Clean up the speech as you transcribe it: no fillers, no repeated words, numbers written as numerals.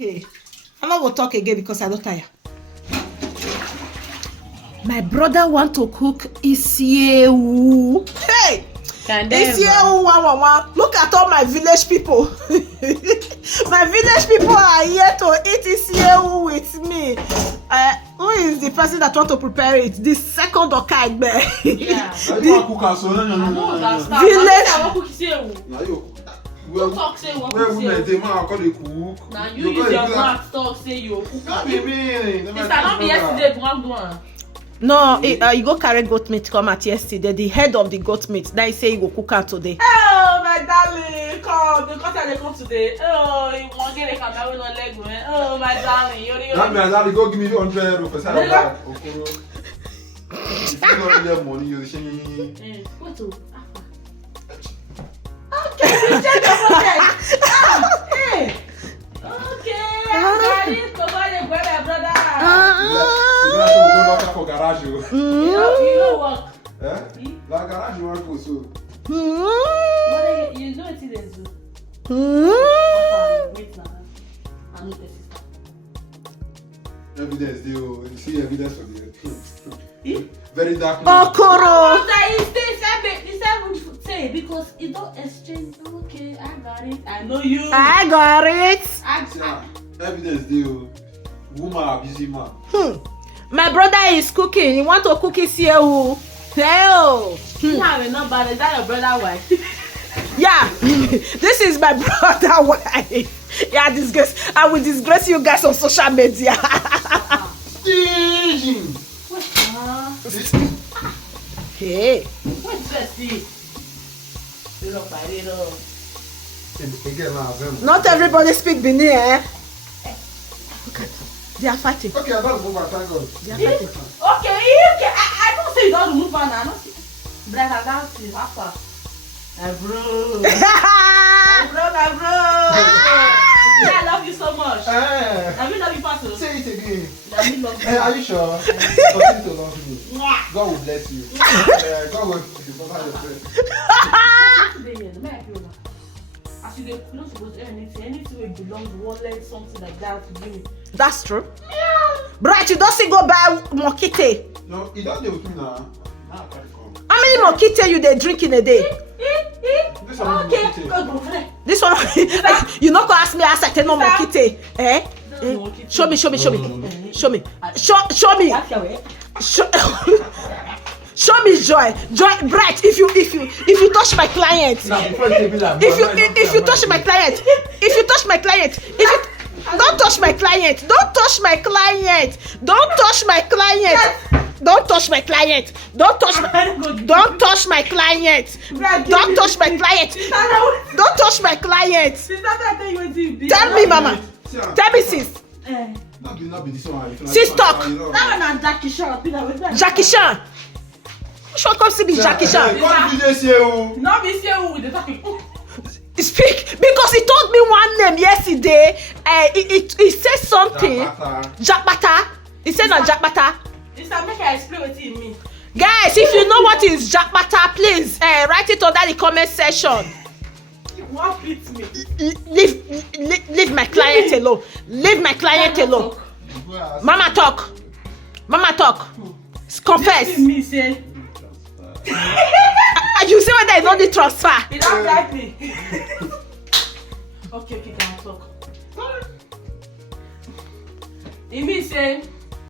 Okay, I'm not gonna talk again because I don't tire. My brother want to cook ISEIWO. Hey! ISEIWO 111. Look at all my village people. My village people are here to eat ISEIWO with me. Who is the person that want to prepare it? The second Okagbe. Yeah. Village. Who talk say you want to cook? Now you use your mouth talk say you cook. It's not be yesterday one. No, you go carry goat meat come at yesterday. The head of the goat meat. Now he say you go cook out today. Oh my darling, come. The cutter they come today. Oh, you want get a camera with no leg, man. Oh my darling, my darling, go give me 100 for salad. Money, you what to? Okay, check your pocket. Hey. Okay, I got it. Go buy the bread, my brother. You go lock up for garage. You know what? Eh? La garage you want to so. You know what it is. Wait now. I know the sister. Evidence, you see evidence of the very dark. Okoro. Say because you don't exchange. Okay, I got it. I know you. I got it. Evidence, you woman are busy man. My brother is cooking. You want to cook ISEIWO? Hell. You have a number. Is that your brother wife? Yeah. This is my brother wife. Yeah, disgrace. I will disgrace you guys on social media. Staging. Hey. What's that? See. Not everybody speak Benin, eh? Look at them. They are fighting. Okay, I don't move my thank God. They are fighting. Okay, I don't say you don't move on. I don't see. But I can't see. How far? My bro. My bro. I love you so much. I will love you faster. Say it again. I will love you. Are you sure? Continue to love you. God will bless you. God will provide your friend. As you don't supposed to anything will belong to one leg, something like that to you. That's true. Bright, you don't see go buy mokite. No, you don't do with me now. Now I can't come. How many mokite you they drink in a day? This one Okay, okay. This one, you not gonna ask me as I tell no mokite, eh? Show me. Show me. Show me joy, bright. If you touch my client, if you touch my client, don't touch my client, don't touch my client, don't touch my client, don't touch my client, don't touch my client, don't touch my client, don't touch my client, don't touch my client. Tell me, mama. Tell me, sis. Not be this one. Sis talk. That one and Jackie Chan. Jackie Chan. Sure, come see me, Jackie Chan. Not be ISEIWO. Not be ISEIWO with the talking. Speak, because he told me one name yesterday. He said something. Jakbata. He said not Jakbata. It's a make I explain what it means. Guys, if you know what is Jakbata, please write it under the comment section. What beats me? Leave my client alone. Leave my client alone. Mama talk. Confess. Me say. You say whether I know the transfer. It don't like me. Okay, can I talk? It means say